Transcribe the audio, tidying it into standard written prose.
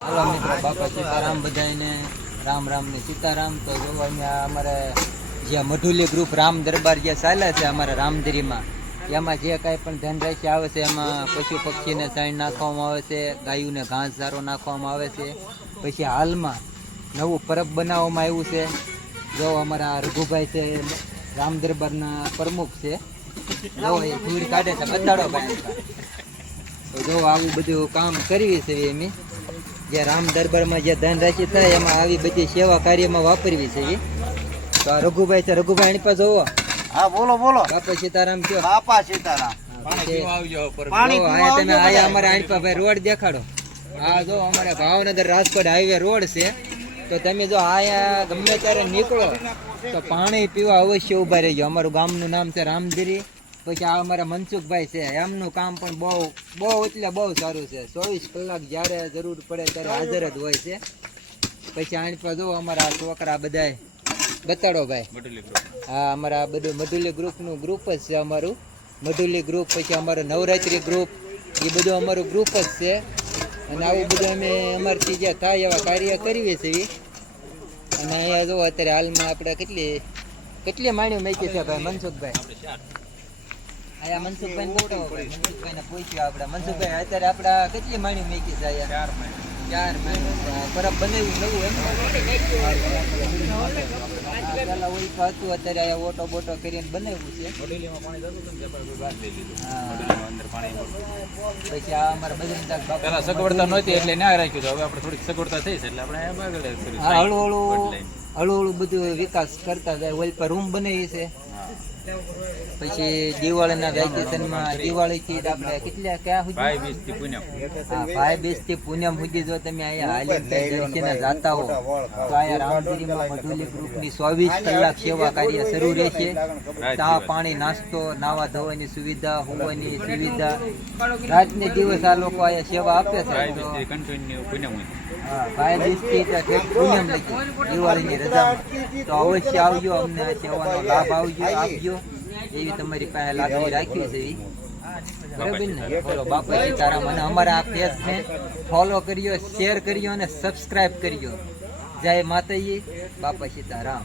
Hello मित्रों, बापा सीताराम बधाईने राम राम ने सीताराम। तो जो अहींया अमारे जे मधुली ग्रुप राम दरबार जे चाले छे अमारा रामदरीमां, एमां जे कांई पण धनराशि आवे छे एमां पशु पक्षीने साईण नाखवामां आवे छे, गायोने घासचारो नाखवामां आवे छे। पछी हालमां नवुं परब बनाववामां आव्युं छे। जो अमारा रघुभाई छे राम दरबारना प्रमुख छे, जो ए धूळ काढे छे, बताडो भाई। तो जो आवुं बधुं काम करवी छे एमी जे राम दरबार में जे धनराशि थाय एमां आवी बधी सेवा कार्य में वापरवी छे। तो आ रघुभाई छे, रघुभाई एनी पासे जोવો। हाँ बोलो बोलो। बापा सीताराम क्यों? बापा सीताराम। पानी आया तमे आया अमारे आणपा भाई रोड देखाडो। आ जो अमारे भावनगर राजकोट हाईवे रोड छे। तो तमे जो आया गमे त्यारे निकळो तो पाणी पीवा अवश्य उभा रहीजो। अमारुं गामनुं नाम छे रामदरी। પછી આ અમારા મનસુખભાઈ છે, એમનું કામ પણ બહુ બહુ એટલે બહુ સારું છે। 24 કલાક જ્યારે જરૂર પડે ત્યારે હાજર જ હોય છે। પછી આની પર જો અમારા છોકરા બધાય બતાડો ભાઈ। હા, અમારા બધું મધુલી ગ્રુપનું ગ્રુપ જ છે અમારું। મધુલી ગ્રુપ, પછી અમારું નવરાત્રી ગ્રુપ, એ બધું અમારું ગ્રુપ જ છે। અને આવું બધું અમે અમારથી જે થાય એવા કાર્ય કરીએ છીએ। અને અહીંયા જો અત્યારે હાલમાં આપણે કેટલી માણ્યું મેકી છે ભાઈ મનસુખભાઈ? आया मनसुखभाई ने बताओ भाई। मनसुखभाई ने पूछ्યું આપણે मनसुखभाई અત્યારે આપડા કેટલી માણી મેકી છે? આયા 4 માણી પરબ બનાવ્યું નવું એમ પેલા ઓઈ હતું, અત્યારે આયા ઓટો બોટો કરીને બનાવ્યું છે। મોડેલીમાં પાણી જતું હતું ને આપણે બહાર લઈ લીધું। મોડેલીમાં અંદર પાણી પછી આ અમારા બજરંગદાસ બાપા પેલા સગવડતા નહોતી એટલે ન્યા રાખ્યું તો હવે આપણે થોડીક સગવડતા થઈ છે એટલે આપણે આગળ કર્યું। હળુ બધું વિકાસ કરતા જાય। ઓલ પર રૂમ બનાવી છે। પછી દિવાળીના વેકેશનમાં દિવાળીથી આપણે કેટલા ક્યાં સુધી ભાઈ બીજ થી પૂનમ, હા ભાઈ બીજ થી પૂનમ સુધી જો તમે અહીંયા હાલીને દર્શને જાતા હો તો અહીંયા રામદરીમાં મધુલી ગ્રુપની 24 કલાક સેવા કાર્ય શરૂ રહેશે। ચા પાણી નાસ્તો નાવા ધોવાની સુવિધા, હોવાની સુવિધા, રાતને દિવસ આ લોકો અહીંયા સેવા આપે છે। કન્ટિન્યુ પૂનમ હોય, હા ભાઈ બીજ થી પૂનમ લગી દિવાળીની રજામાં। તો અવશ્ય આવજો, અમને આ સેવાનો લાભ આપજો એવી તમારી પાસે લાગણી રાખી છે। બરાબર ને? બોલો બાપા સીતારામ। અને અમારા આ પેજને ફોલો કર્યો, શેર કર્યો અને સબસ્ક્રાઇબ કર્યો। જય માતાજી, બાપા સીતારામ।